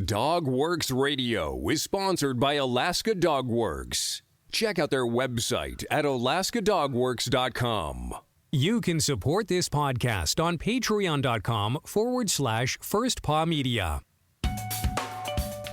DogWorks Radio is sponsored by Alaska Dog Works. Check out their website at alaskadogworks.com. You can support this podcast on patreon.com/First Paw Media.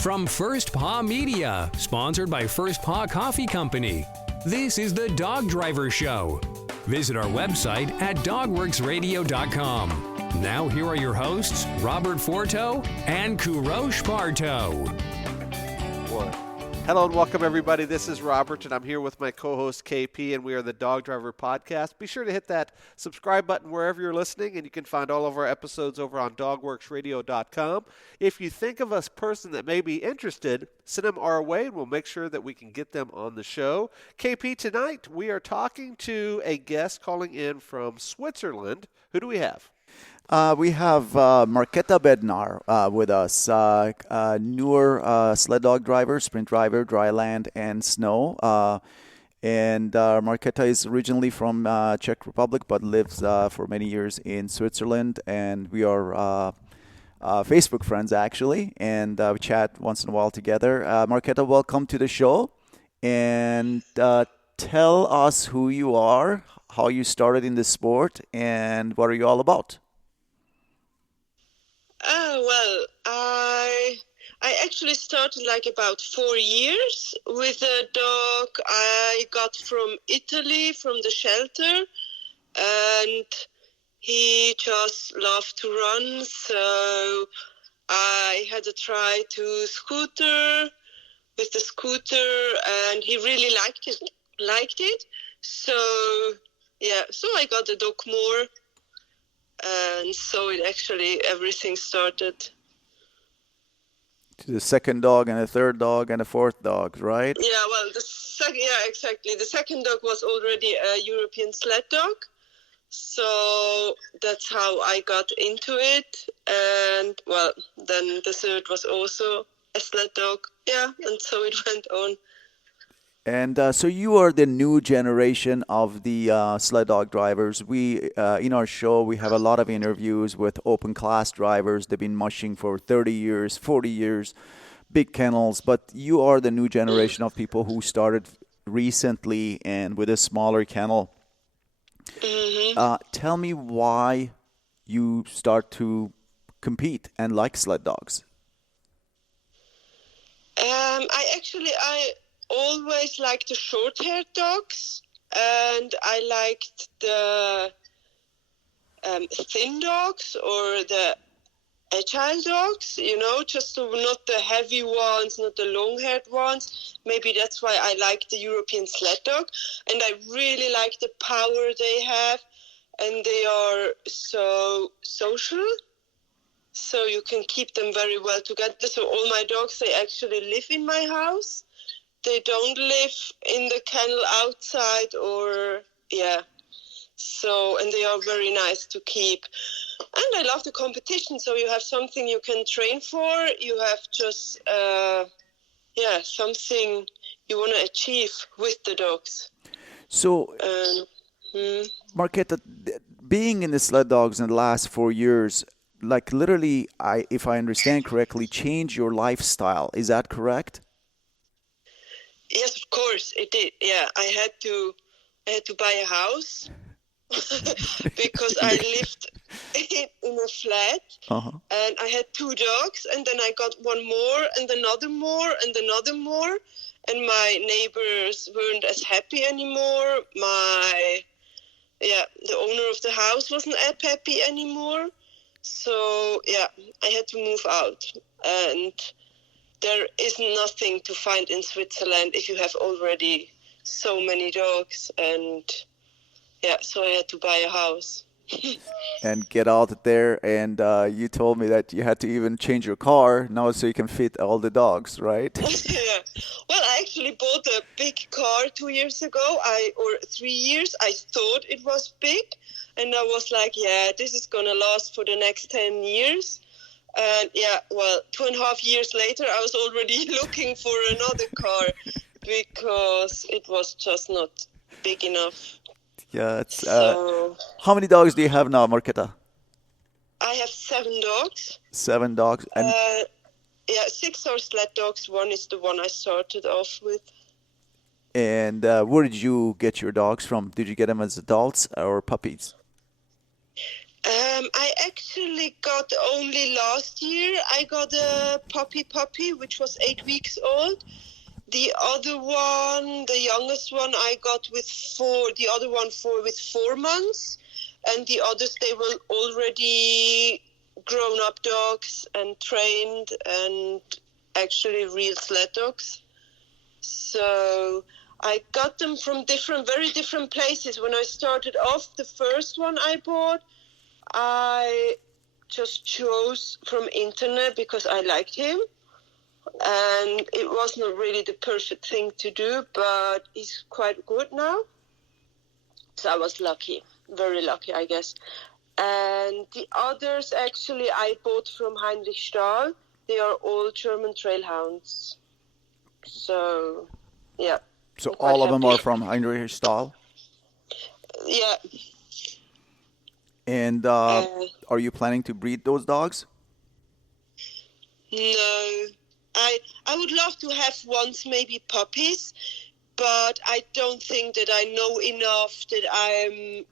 From First Paw Media, sponsored by First Paw Coffee Company, this is the Dog Driver Show. Visit our website at dogworksradio.com. Now here are your hosts, Robert Forto and Kourosh Partow. Hello and welcome everybody. This is Robert and I'm here with my co-host KP and we are the Dog Driver Podcast. Be sure to hit that subscribe button wherever you're listening and you can find all of our episodes over on dogworksradio.com. If you think of a person that may be interested, send them our way and we'll make sure that we can get them on the show. KP, tonight we are talking to a guest calling in from Switzerland. Who do we have? We have Marketa Bednar with us, newer sled dog driver, sprint driver, dry land, and snow. And Marketa is originally from Czech Republic but lives for many years in Switzerland. And we are Facebook friends, actually, and we chat once in a while together. Marketa, welcome to the show. And tell us who you are, how you started in the sport, and what are you all about? I actually started like about 4 years with a dog I got from Italy, from the shelter, and he just loved to run, so I had to try to scooter with the scooter, and he really liked it. So I got the dog more. And so everything started. The second dog and a third dog and a fourth dog, right? Yeah, well, exactly. The second dog was already a European sled dog. So that's how I got into it. And, well, then the third was also a sled dog. Yeah, and so it went on. And so you are the new generation of the sled dog drivers. We, in our show, we have a lot of interviews with open class drivers. They've been mushing for 30 years, 40 years, big kennels. But you are the new generation of people who started recently and with a smaller kennel. Mm-hmm. Tell me why you start to compete and like sled dogs. I always liked the short-haired dogs, and I liked the thin dogs or the agile dogs, just not the heavy ones, not the long-haired ones. Maybe that's why I like the European sled dog, and I really like the power they have, and they are so social, so you can keep them very well together. So all my dogs, they actually live in my house. They don't live in the kennel outside and they are very nice to keep. And I love the competition, so you have something you can train for. You have just, something you want to achieve with the dogs. So, Marketa, being in the sled dogs in the last 4 years, like literally, if I understand correctly, changed your lifestyle. Is that correct? Yes, of course it did. Yeah, I had to buy a house because I lived in a flat, and I had 2 dogs, and then I got one more, and another more, and another more, and my neighbors weren't as happy anymore. The owner of the house wasn't as happy anymore, so I had to move out, and there is nothing to find in Switzerland if you have already so many dogs, and so I had to buy a house. And get out there, and you told me that you had to even change your car now so you can fit all the dogs, right? Yeah. Well, I actually bought a big car 2 years ago, or 3 years. I thought it was big, and I was like, this is going to last for the next 10 years. And 2.5 years later, I was already looking for another car because it was just not big enough. Yeah, it's. How many dogs do you have now, Marketa? I have 7 dogs. 7 dogs, and 6 are sled dogs. One is the one I started off with. And where did you get your dogs from? Did you get them as adults or puppies? I actually got only last year. I got a puppy, which was 8 weeks old. The other one, the youngest one, I got with 4. The other one with 4 months, and the others they were already grown-up dogs and trained and actually real sled dogs. So I got them from very different places. When I started off, the first one I bought, I just chose from internet because I liked him, and it was not really the perfect thing to do, but he's quite good now. So I was lucky, very lucky, I guess. And the others, actually, I bought from Heinrich Stahl. They are all German trail hounds. So, yeah. So I'm quite all of them happy. are from Heinrich Stahl? Yeah. And are you planning to breed those dogs? No. I would love to have once maybe puppies, but I don't think that I know enough that I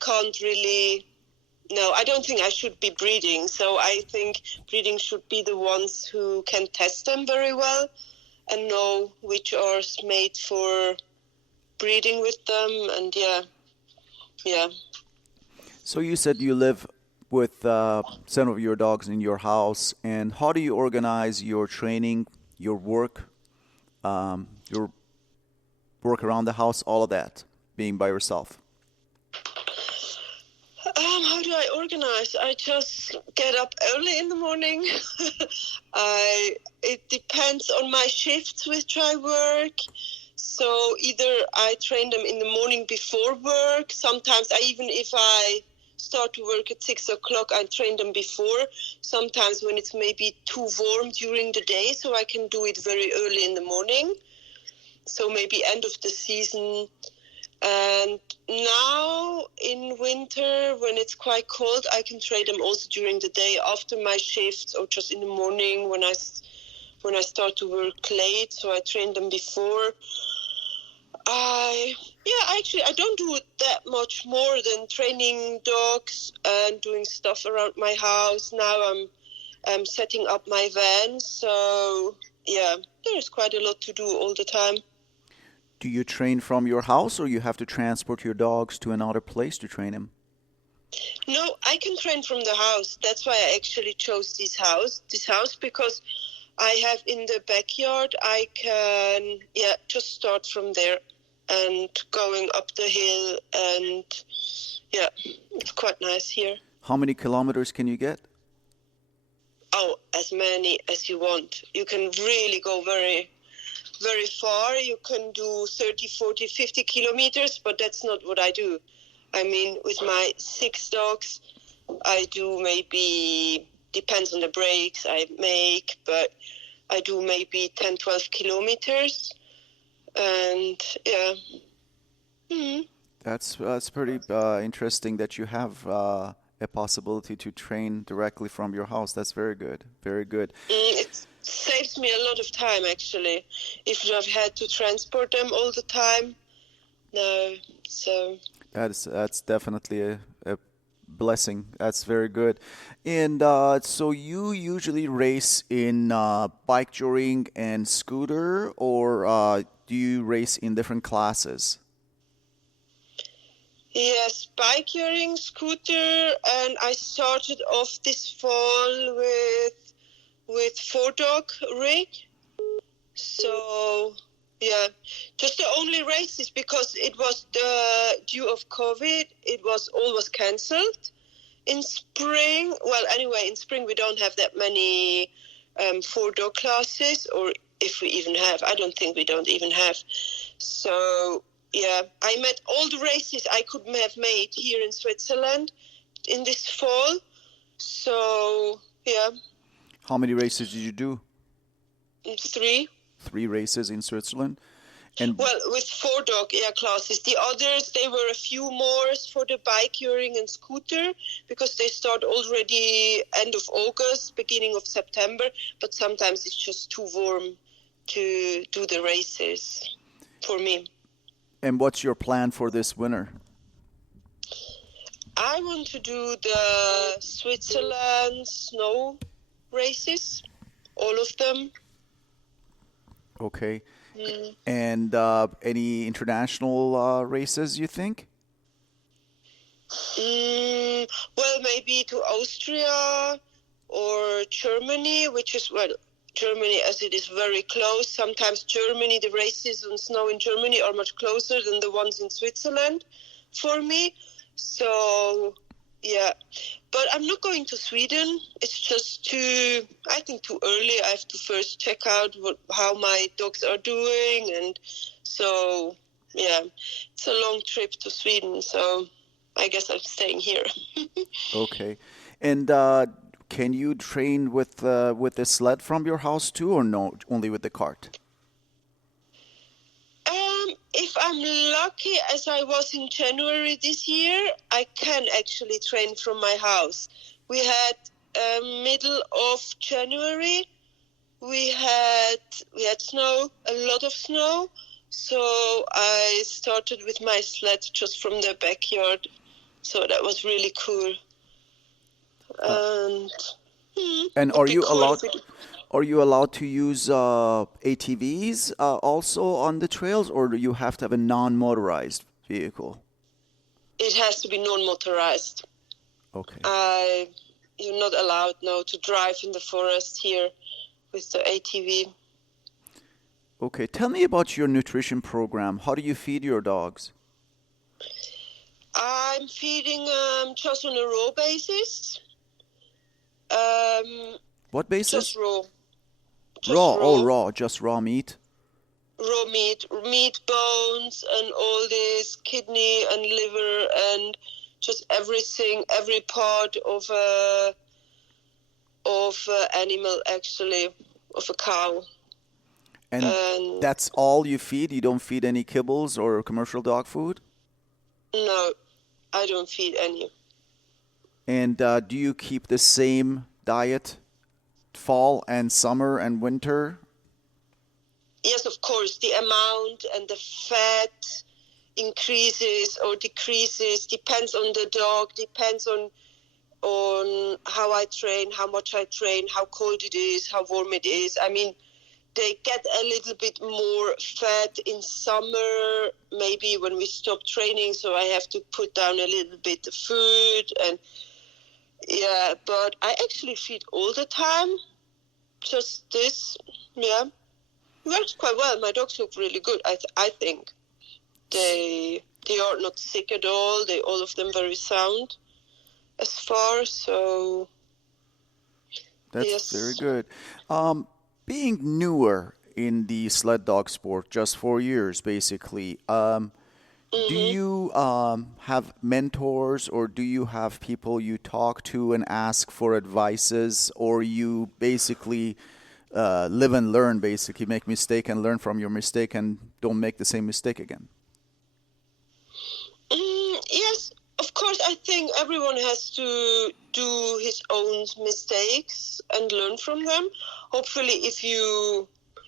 can't really. No, I don't think I should be breeding. So I think breeding should be the ones who can test them very well and know which are made for breeding with them. And yeah. So you said you live with some of your dogs in your house, and how do you organize your training, your work around the house, all of that, being by yourself? How do I organize? I just get up early in the morning. It depends on my shifts which I work. So either I train them in the morning before work. Sometimes if I start to work at 6 o'clock, I train them before. Sometimes when it's maybe too warm during the day, so I can do it very early in the morning. So maybe end of the season. And now in winter, when it's quite cold, I can train them also during the day after my shifts, or just in the morning when I start to work late. So I train them before. I don't do that much more than training dogs and doing stuff around my house. Now I'm setting up my van, so yeah, there's quite a lot to do all the time. Do you train from your house, or you have to transport your dogs to another place to train them? No, I can train from the house. That's why I actually chose this house because I have in the backyard, I can just start from there and going up the hill, and it's quite nice here. How many kilometers can you get? Oh, as many as you want. You can really go very, very far. You can do 30, 40, 50 kilometers, but that's not what I do. I mean, with my 6 dogs, I do maybe, depends on the breaks I make, but I do maybe 10, 12 kilometers. And yeah. Mm-hmm. That's pretty interesting that you have a possibility to train directly from your house. That's very good. Very good. It saves me a lot of time, actually. If I've had to transport them all the time, no. So That's definitely a blessing. That's very good. And so you usually race in bike touring and scooter, or do you race in different classes? yes, bike touring, scooter, and I started off this fall with Forto rig. So yeah, just the only races, because it was due of COVID. It was always cancelled in spring. Well, anyway, in spring we don't have that many 4-dog classes, or if we even have, I don't think we don't even have. So yeah, I met all the races I could have made here in Switzerland in this fall. So yeah. How many races did you do? 3. 3 races in Switzerland. And Well, with 4-dog classes. The others, they were a few more for the bike, touring, and scooter, because they start already end of August, beginning of September. But sometimes it's just too warm to do the races for me. and what's your plan for this winter? I want to do the Switzerland snow races, all of them. Okay. And any international races, you think? Well, maybe to Austria or Germany, which is, well, Germany as it is very close. Sometimes Germany, the races on snow in Germany are much closer than the ones in Switzerland for me. So, yeah. But I'm not going to Sweden. It's just I think too early. I have to first check out how my dogs are doing. And so, yeah, it's a long trip to Sweden. So I guess I'm staying here. Okay. And can you train with the sled from your house too, or no, only with the cart? If I'm lucky, as I was in January this year, I can actually train from my house. We had middle of January, we had snow, a lot of snow. So I started with my sled just from the backyard. So that was really cool. And are you allowed to use ATVs also on the trails, or do you have to have a non-motorized vehicle? It has to be non-motorized. Okay. You're not allowed now to drive in the forest here with the ATV. Okay. Tell me about your nutrition program. How do you feed your dogs? I'm feeding just on a raw basis. What basis? Just raw. Raw. Oh, raw. Just raw meat. Raw meat bones, and all this kidney and liver, and just everything, every part of a animal, actually, of a cow. And that's all you feed? You don't feed any kibbles or commercial dog food? No, I don't feed any. And do you keep the same diet fall and summer and winter? Yes, of course. The amount and the fat increases or decreases, depends on the dog, depends on how I train, how much I train, how cold it is, how warm it is. I mean, they get a little bit more fat in summer, maybe when we stop training, so I have to put down a little bit of food. And yeah, but I actually feed all the time. Just this, yeah. Works quite well. My dogs look really good, I think. They are not sick at all. They all of them very sound as far, so that's yes. Very good. Being newer in the sled dog sport, just 4 years basically, do you have mentors, or do you have people you talk to and ask for advices, or you basically live and learn, basically make mistake and learn from your mistake and don't make the same mistake again? Yes, of course. I think everyone has to do his own mistakes and learn from them. Hopefully, if you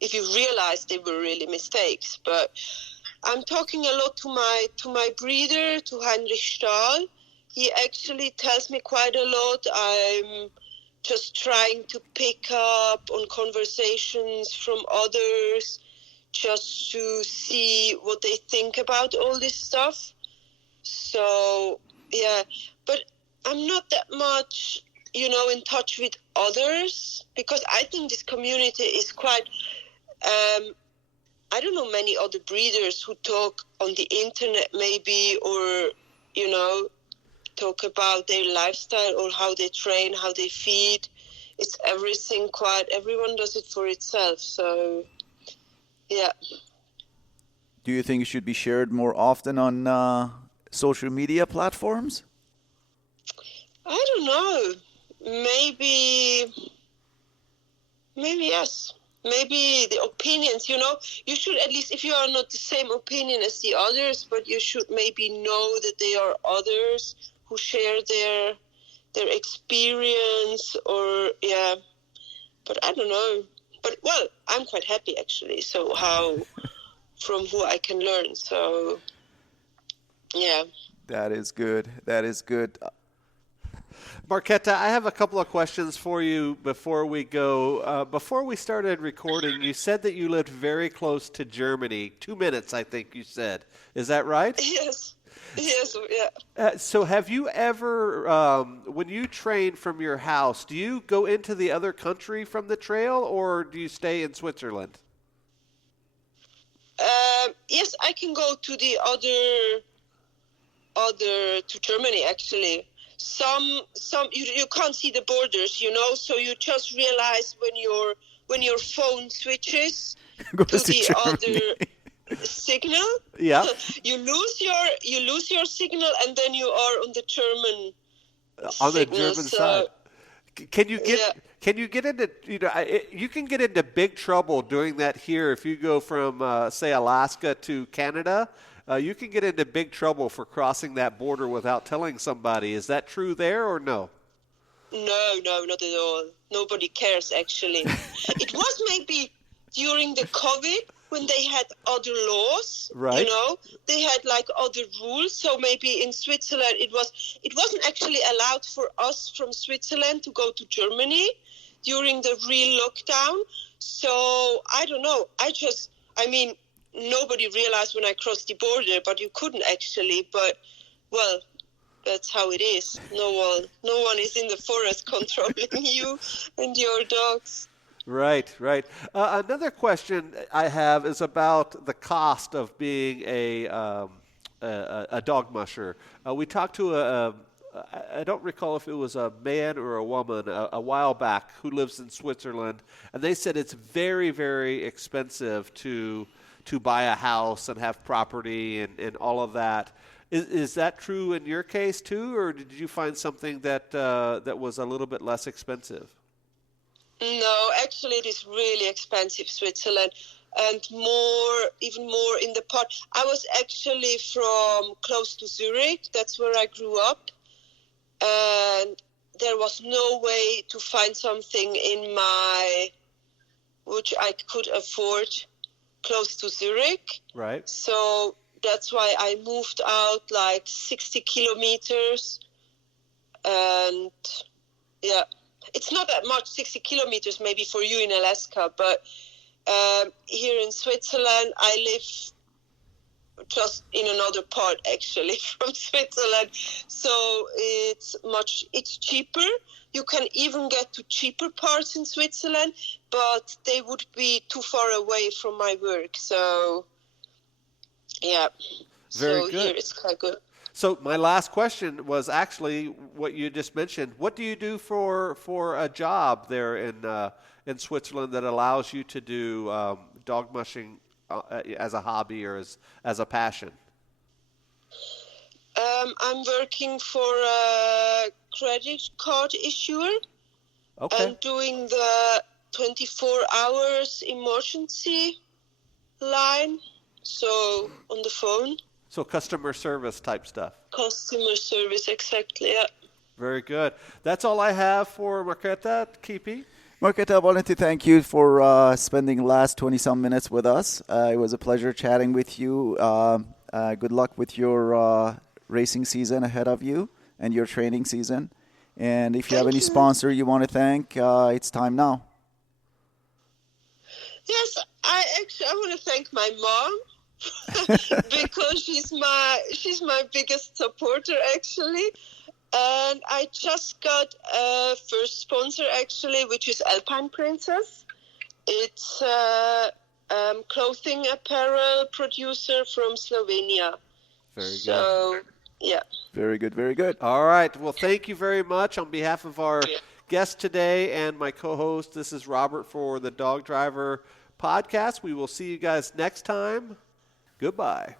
realize they were really mistakes. But I'm talking a lot to my breeder, to Heinrich Stahl. He actually tells me quite a lot. I'm just trying to pick up on conversations from others, just to see what they think about all this stuff. So, yeah, but I'm not that much, in touch with others, because I think this community is quite, I don't know many other breeders who talk on the internet maybe, or, talk about their lifestyle or how they train, how they feed. It's everything everyone does it for itself. So, yeah. Do you think it should be shared more often on social media platforms? I don't know. Maybe yes. maybe the opinions, you should at least, if you are not the same opinion as the others, but you should maybe know that there are others who share their experience, or but I don't know. But well, I'm quite happy actually. So from who I can learn. So yeah. That is good. That is good. Marketa, I have a couple of questions for you before we go. Before we started recording, you said that you lived very close to Germany. 2 minutes, I think you said. Is that right? Yes. Yes, yeah. So have you ever, when you train from your house, do you go into the other country from the trail, or do you stay in Switzerland? Yes, I can go to the to Germany actually. Some you can't see the borders, so you just realize when your phone switches to the other signal. Yeah. You lose your signal, and then you are on the German on the signal, German side. Can you get into you can get into big trouble doing that here if you go from say Alaska to Canada. You can get into big trouble for crossing that border without telling somebody. Is that true there or no? No, not at all. Nobody cares, actually. It was maybe during the COVID when they had other laws, right? They had like other rules. So maybe in Switzerland it wasn't actually allowed for us from Switzerland to go to Germany during the real lockdown. So I don't know. Nobody realized when I crossed the border, but you couldn't actually. But, well, that's how it is. No one is in the forest controlling you and your dogs. Right. Another question I have is about the cost of being a dog musher. We talked to I don't recall if it was a man or a woman a while back who lives in Switzerland, and they said it's very, very expensive to buy a house and have property and all of that. Is that true in your case too, or did you find something that was a little bit less expensive? No, actually it is really expensive, Switzerland, and even more in the part. I was actually from close to Zurich. That's where I grew up, and there was no way to find something which I could afford close to Zurich. Right. So that's why I moved out like 60 kilometers. And yeah, it's not that much, 60 kilometers maybe for you in Alaska, but here in Switzerland, I live just in another part actually from Switzerland. So it's cheaper. You can even get to cheaper parts in Switzerland, but they would be too far away from my work. So, yeah. Very good. Here it's quite good. So my last question was actually what you just mentioned. What do you do for a job there in Switzerland that allows you to do dog mushing as a hobby or as a passion? I'm working for a credit card issuer. Okay. and doing the 24 hours emergency line, so on the phone. So customer service type stuff. Customer service, exactly, yeah. Very good. That's all I have for Marketa. Kipi. Marketa, I wanted to thank you for spending the last 20-some minutes with us. It was a pleasure chatting with you. Good luck with your racing season ahead of you and your training season. And if you have any sponsor you want to thank, it's time now. Yes, I want to thank my mom because she's my biggest supporter actually. And I just got a first sponsor actually, which is Alpine Princess. It's a clothing apparel producer from Slovenia. Very good. So, yeah. Very good, very good. All right. Well, thank you very much on behalf of our guest today and my co-host. This is Robert for the Dog Driver Podcast. We will see you guys next time. Goodbye.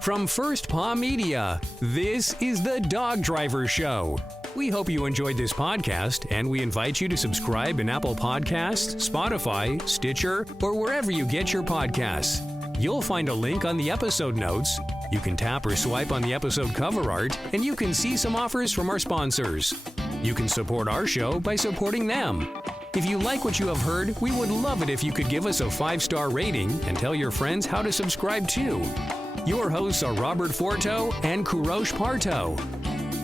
From First Paw Media, this is the Dog Driver Show. We hope you enjoyed this podcast, and we invite you to subscribe in Apple Podcasts, Spotify, Stitcher, or wherever you get your podcasts. You'll find a link on the episode notes. You can tap or swipe on the episode cover art, and you can see some offers from our sponsors. You can support our show by supporting them. If you like what you have heard, we would love it if you could give us a 5-star rating and tell your friends how to subscribe too. Your hosts are Robert Forto and Kourosh Partow.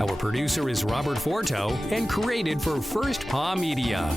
Our producer is Robert Forto and created for First Paw Media.